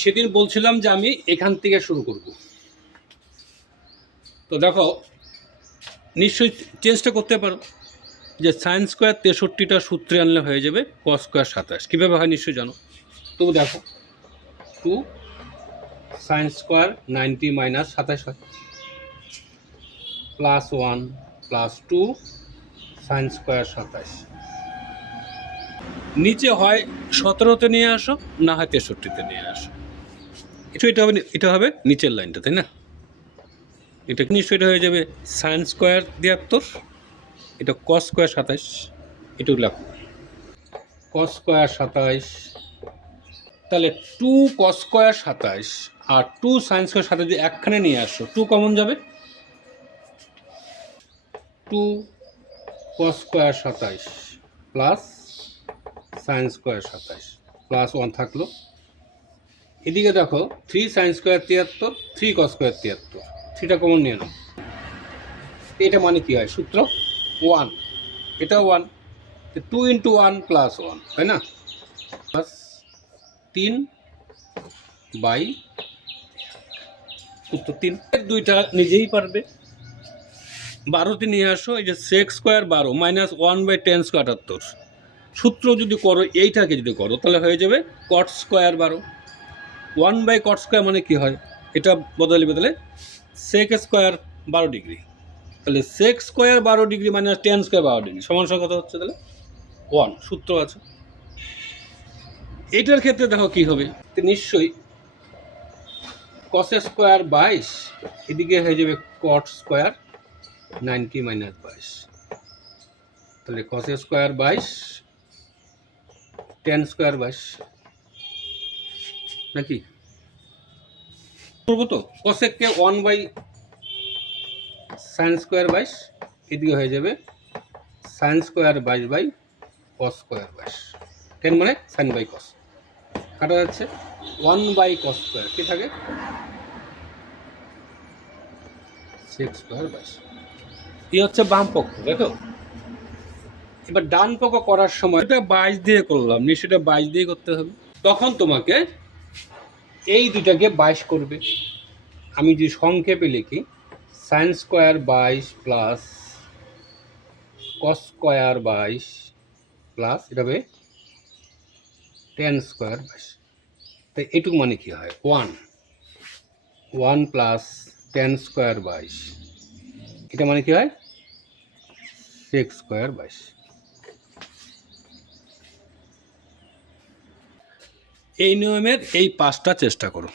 সেদিন বলছিলাম যে আমি এখান থেকে শুরু করব। তো দেখো নিশ্চয়ই চেঞ্জটা করতে পারো যে সাইন স্কোয়ার 63টা সূত্রে আনলে হয়ে যাবে কস স্কোয়ার 27। কীভাবে হয় নিশ্চয়ই জানো। তবু দেখো 2 সাইন স্কোয়ার 90 মাইনাস 27 হয়, প্লাস 1 প্লাস 2 সাইন স্কোয়ার 27। নিচে হয় 17তে নিয়ে আসো, না হয় 63তে নিয়ে আসো। এটা হবে নিচের লাইনটা, তাই না? এটা নিশ্চয়ই এটা হয়ে যাবে সাইন স্কোয়ার 73, এটা কস স্কোয়ার 27। এটুকু লেখো কস স্কোয়ার 27। তাহলে 2 কস স্কোয়ার 27 আর 2 সাইন স্কোয়ার 27 যদি একখানে নিয়ে আসো, 2 কমন যাবে, 2 cos square 27 plus sine square 27 plus 1 থাকলো। এদিকে দেখো 3 সাইন স্কোয়ার 73, 3 কস স্কোয়ার 73, 3টা কমন নিয়ে নাও। এটা মানে কি হয় সূত্র 1, এটাও 1, 2 ইন্টু 1 প্লাস 1, তাই না? প্লাস 3 বাই সূত্র 3। দুইটা নিজেই পারবে। 12তে নিয়ে আসো, এই যে সেক স্কোয়ার 12 মাইনাস 1/10 স্কোয়ার 78। সূত্র যদি করো, এইটাকে যদি করো তাহলে হয়ে যাবে কট স্কোয়ার 12। 1/কট স্কোয়ার মানে কি হয়, এটা বদলে সেক স্কোয়ার 12 ডিগ্রি। তাহলে sec square 12 degree minus 10 square 12 degree সমান সমান কত হচ্ছে, তাহলে 1। সূত্র আছে। এটার ক্ষেত্রে দেখো কি হবে, নিশ্চয়ই কস স্কোয়ার 22, এদিকে হয়ে যাবে কট স্কোয়ার 90 মাইনাস 22। তাহলে কস স্কোয়ার 22, 10 স্কোয়ার 22 নাকি করবো। তো কসেককে 1 বাই সাইন স্কোয়ার 22, এদিকে হয়ে যাবে sine square 22 by cos square 22। 10 মানে সাইন বাই কস কাটা যাচ্ছে, 1/কস স্কোয়ার কি থাকে সেক স্কোয়ার 22। এই হচ্ছে বাম পক্ষ, দেখো। এবার ডান পক্ষ করার সময় এটা 22 দিয়ে করলাম, নিশ্চয়টা 22 দিয়ে করতে হবে। তখন তোমাকে এই দুটাকে 22 করবে। আমি যদি সংক্ষেপে লিখি sign square 22 plus cos square 22 plus এটা হবে 10 স্কোয়ার 22। তাই এটুকু মানে কি হয় 1 প্লাস 10 স্কোয়ার 22, এটা মানে কি হয় সেক স্কোয়ার 22। এই নিয়মের এই 5টা চেষ্টা করো।